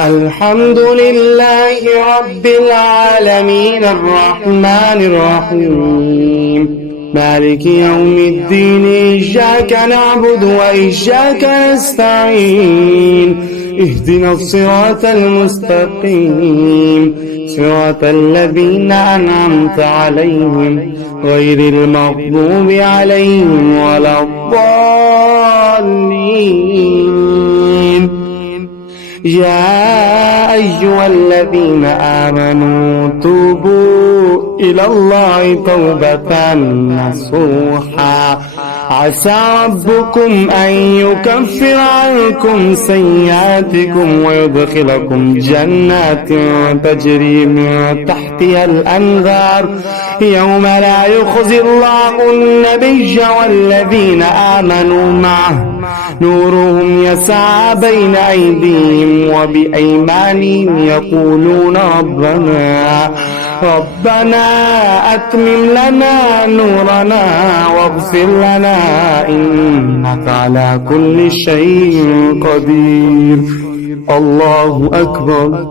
الحمد لله رب العالمين الرحمن الرحيم مالك يوم الدين إياك نعبد وإياك نستعين اهدنا الصراط المستقيم صراط الذين أنعمت عليهم غير المغضوب عليهم ولا الضالين. يا أيها الذين آمنوا توبوا إلى الله توبة نصوحا عسى ربكم أن يكفر عنكم سيئاتكم ويدخلكم جنات تجري من تحتها الأنهار يوم لا يخزي الله النبي والذين آمنوا معه نورهم يسعى بين أيديهم وبأيمانهم يقولون ربنا أتمم لنا نورنا واغفر لنا إنك على كل شيء قدير. الله أكبر.